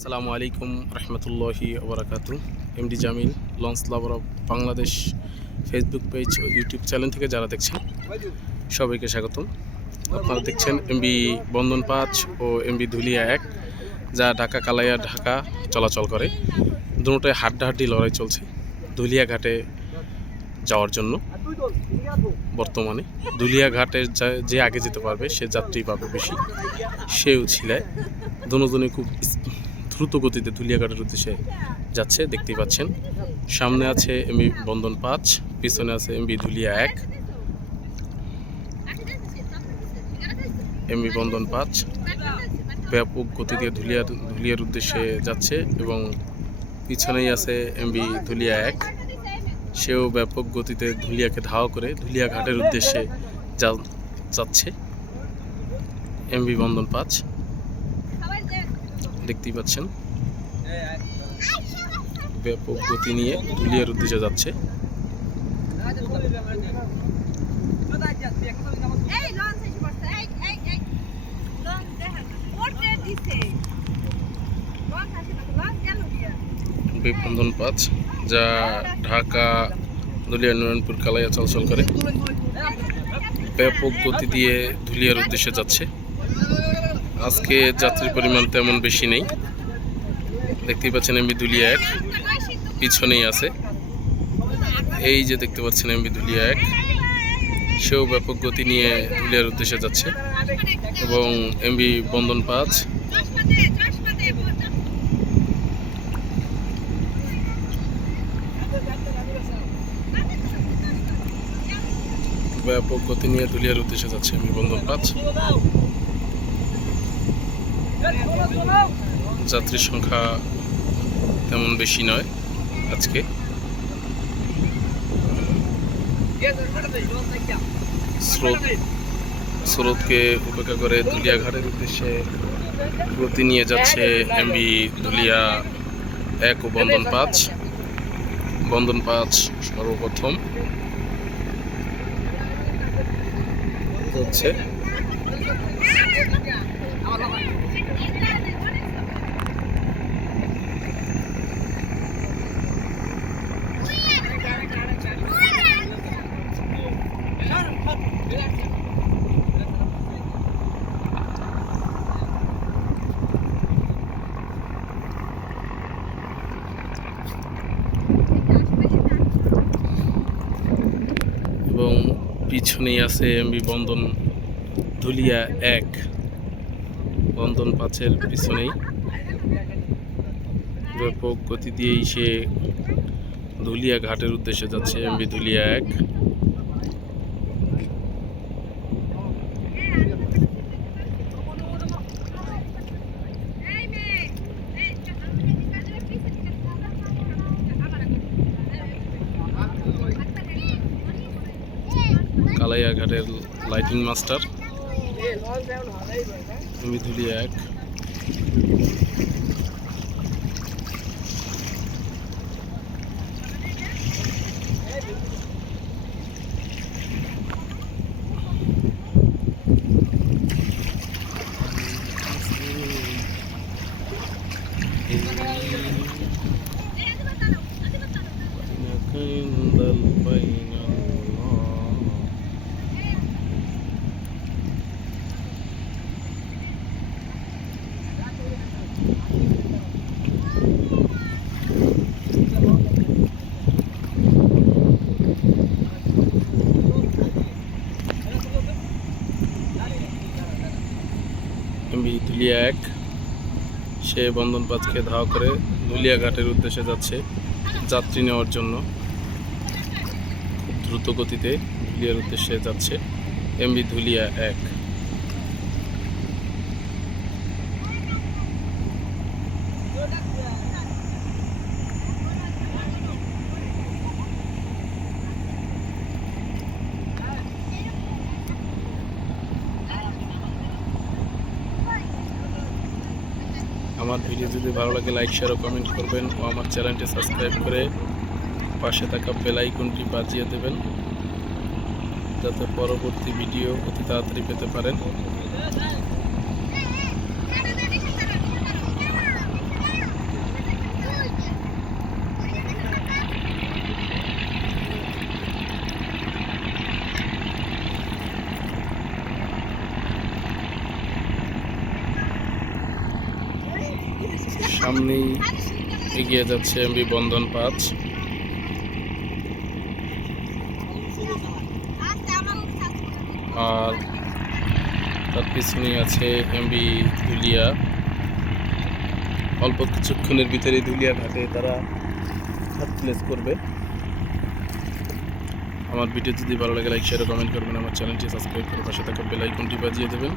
আসসালামু আলাইকুম রহমতুল্লাহি ওবরাকাতু। MD Jamil, launch lover of Bangladesh Facebook page O YouTube channel থেকে যারা দেখছেন, সবাইকে স্বাগতম। আপনারা দেখছেন এমবি বন্ধন পাঁচ ও এমবি ধুলিয়া এক, যা ঢাকা কালাইয়া ঢাকা চলাচল করে। দুটোই হাড্ডাহাড্ডি লড়াই চলছে ধুলিয়া ঘাটে যাওয়ার জন্য। বর্তমানে দুলিয়া ঘাটে যে আগে যেতে পারবে, সে যাত্রী পাবে বেশি। সেও উছিলায় দুজনে খুব দ্রুত গতিতে দুলিয়া ঘাটের উদ্দেশ্যে যাচ্ছে, দেখতেই পাচ্ছেন। সামনে আছে এমবি বন্ধন পাঁচ, পিছনে আছে এমবি ধুলিয়া এক। এমবি বন্ধন পাঁচ ব্যাপক গতি দিয়ে ধুলিয়ার ধুলিয়ার উদ্দেশ্যে যাচ্ছে এবং পিছনেই আছে এমবি ধুলিয়া এক। সেও ব্যাপক গতিতে ধুলিয়াকে ধাওয়া করে ধুলিয়া ঘাটের উদ্দেশ্যে যা- যাচ্ছে। এমবি বন্ধন পাঁচ। দেখতেই পাচ্ছেন। ব্যাপক গতি নিয়ে ধুলিয়ার উদ্দেশ্যে যাচ্ছে। এই লঞ্চ এসে পড়ছে এই এই এই লঞ্চ দেখা না ওটে দিছে লঞ্চ আসে না লঞ্চ গেল দিয়া এমবি বন্ধন পাঁচ, যা ঢাকা ধুলিয়া নারায়ণপুর কালাইয়া চলাচল করে। ব্যাপক গতি দিয়ে ধুলিয়ার উদ্দেশ্যে যাচ্ছে। আজকে যাত্রীর পরিমাণ তেমন বেশি নেই। দেখতেই পাচ্ছেন এমবি দুলিয়া এক পিছনেই আছে। এই যে দেখতে পাচ্ছেন এমবি দুলিয়া এক, সেও ব্যাপক গতি নিয়ে দুলিয়ার উদ্দেশ্যে যাচ্ছে এবং এমবি বন্ধন পাঁচ। ব্যাপক গতি নিয়ে দুলিয়ার উদ্দেশ্যে যাচ্ছে এমবি বন্ধন পাঁচ। যাত্রীর সংখ্যা তেমন বেশি নয় আজকে। স্রোত, স্রোতকে উপেক্ষা করে ঘাটের উদ্দেশ্যে গতি নিয়ে যাচ্ছে এমবি ধুলিয়া এক ও বন্ধন পাঁচ। বন্ধন পাঁচ সর্বপ্রথম। হচ্ছে এবং পিছনেই আছে এমবি বন্ধন ধুলিয়া এক। বন্ধন পাঁচের পিছনেই। ব্যাপক গতি দিয়েই সে ধুলিয়া ঘাটের উদ্দেশ্যে যাচ্ছে এমবি ধুলিয়া এক। কালাইয়া ঘাটের লাইটিং মাস্টার। আমি ধুলিয়া এক। ধুলিয়া এক। সে বন্ধন পাঁচকে ধাওয়া করে ধুলিয়া ঘাটের উদ্দেশ্যে যাচ্ছে যাত্রী নেওয়ার জন্য। খুব দ্রুত গতিতে ধুলিয়ার উদ্দেশ্যে যাচ্ছে এমবি ধুলিয়া এক। আমার ভিডিও যদি ভালো লাগে লাইক শেয়ার ও কমেন্ট করবেন ও আমার চ্যানেলটি সাবস্ক্রাইব করে পাশে থাকা বেল আইকনটি বাজিয়ে দেবেন। যাতে পরবর্তী ভিডিও অতি তাড়াতাড়ি পেতে পারেন। সামনেই এগিয়ে যাচ্ছে এমবি বন্ধন পাঁচ। আর তার পিছনে আছে এমবি ধুলিয়া। অল্প কিছুক্ষণের ভিতরে ধুলিয়া ঘাটে তারা থার্ড প্লেস করবে। আমার ভিডিও যদি ভালো লাগে লাইক শেয়ার কমেন্ট করবেন। আমার চ্যানেলটি সাবস্ক্রাইব করে পাশে থাকা বেল বাজিয়ে দেবেন।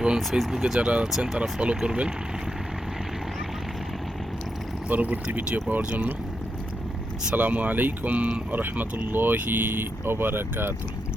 এবং ফেসবুকে যারা আছেন, তারা ফলো করবেন। পরবর্তী ভিডিও পাওয়ার জন্য। সালামু আলাইকুম রহমতুল্লাহি ওবরাকাতুহ